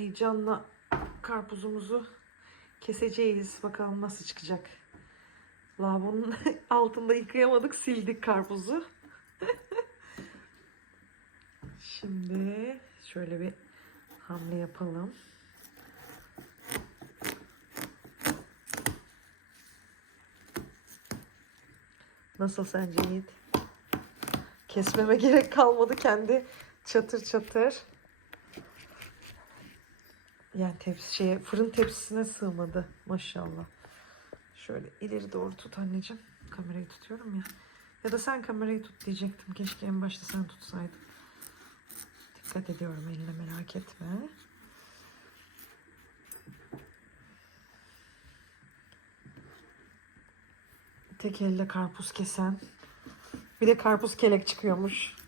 heyecanla karpuzumuzu keseceğiz. Bakalım nasıl çıkacak. Lavabonun altında yıkayamadık. Sildik karpuzu. Şimdi şöyle bir hamle yapalım. Nasıl sence Yiğit? Kesmeme gerek kalmadı kendi çatır çatır. Yani tepsi şeye, fırın tepsisine sığmadı maşallah. Şöyle ileri doğru tut anneciğim. Kamerayı tutuyorum ya. Ya da sen kamerayı tut diyecektim. Keşke en başta sen tutsaydın. Dikkat ediyorum eline merak etme. Tek elle karpuz kesen. Bir de karpuz kelek çıkıyormuş.